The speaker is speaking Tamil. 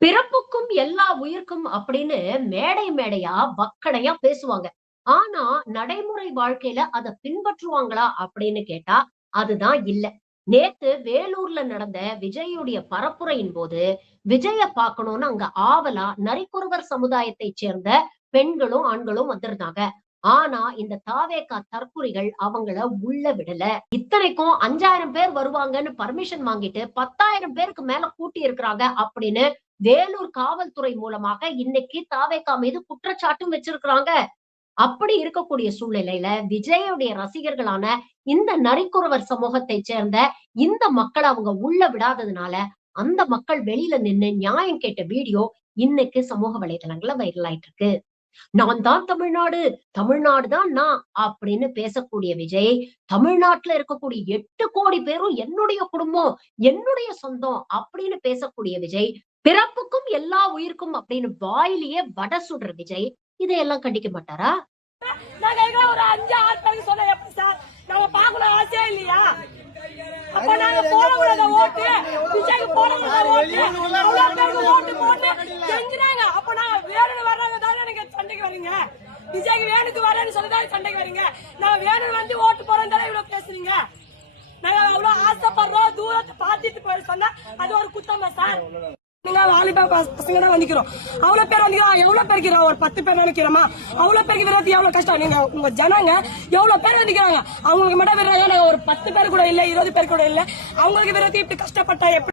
பிறப்புக்கும் எல்லா உயிர்க்கும் அப்படின்னு மேடை மேடையா வக்கடையா பேசுவாங்க. ஆனா நடைமுறை வாழ்க்கையில அத பின்பற்றுவாங்களா அப்படின்னு கேட்டா அதுதான் இல்ல. நேத்து வேலூர்ல நடந்த விஜயுடைய பரப்புரையின் போது விஜய பார்க்கணும்னு அங்க ஆவலா நரிக்குறவர் சமுதாயத்தைச் சேர்ந்த பெண்களும் ஆண்களும் வந்திருந்தாங்க. ஆனா இந்த தாவேகா தற்குறிகள் அவங்கள உள்ள விடல. இத்தனைக்கும் 5000 பேர் வருவாங்கன்னு பர்மிஷன் வாங்கிட்டு 10,000 பேருக்கு மேல கூட்டி இருக்கிறாங்க அப்படின்னு வேலூர் காவல்துறை மூலமாக இன்னைக்கு தாவேகா மீது குற்றச்சாட்டும் வச்சிருக்கிறாங்க. அப்படி இருக்கக்கூடிய சூழ்நிலையில விஜயுடைய ரசிகர்களான இந்த நரிக்குறவர் சமூகத்தை சேர்ந்த இந்த மக்கள் அவங்க உள்ள விடாததுனால அந்த மக்கள் வெளியில நின்னு நியாயம் கேட்ட வீடியோ இன்னைக்கு சமூக வலைதளங்கள்ல வைரல் ஆயிட்டு இருக்கு. நான் தான் தமிழ்நாடு, தமிழ்நாடு தான் நான் அப்படின்னு பேசக்கூடிய விஜய், தமிழ்நாட்டுல இருக்கக்கூடிய 8 கோடி பேரும் என்னுடைய குடும்பம், என்னுடைய சொந்தம் அப்படின்னு பேசக்கூடிய விஜய், பிறப்புக்கும் எல்லா உயிருக்கும் அப்படின்னு வாயிலேயே வடை சுடுற விஜய், இதையெல்லாம் கண்டிக்க மாட்டாரா? நாங்க ஒரு 5-6 பேருக்கு சொன்ன எப்படி சார் நாங்க பாக்கணும் ஆசையா இல்லையா? அப்ப நாங்க போட விடாத ஓட்டு விஜய்க்கு போட விடாத ஓட்டு அவ்வளவு பேருக்கு ஓட்டு போட்டு செஞ்சுறாங்க. அப்ப நாங்க வேணும்னு வர்றவங்க தானே நீங்க சண்டைக்கு வரீங்க. விஜய்க்கு வேணுக்கு வரேன்னு சொல்லிதான் சண்டைக்கு வரீங்க. நாங்க வேணும்னு வந்து ஓட்டு போறோம் தானே இவ்வளவு பேசுறீங்க. நாங்க அவ்வளவு ஆசைப்படுறோம் தூரத்தை பார்த்துட்டு போய் சொன்னா அது ஒரு குத்தமா சார்? நீங்க வாலிபா பசங்க தான் வந்துக்கிறோம். அவ்வளவு பேர் வந்துக்கிறோம். எவ்வளவு பேருக்கிறோம்? ஒரு 10 பேர் நினைக்கிறோமா? அவ்வளவு பேருக்கு விரோதி எவ்வளவு கஷ்டம். நீங்க உங்க ஜனங்க எவ்வளவு பேர் வந்துக்கிறாங்க. அவங்களுக்கு மட்டும் விரோதியா நாங்க ஒரு 10 பேர் கூட இல்ல, 20 பேர் கூட இல்ல. அவங்களுக்கு விரோதி இப்படி கஷ்டப்பட்டா எப்படி?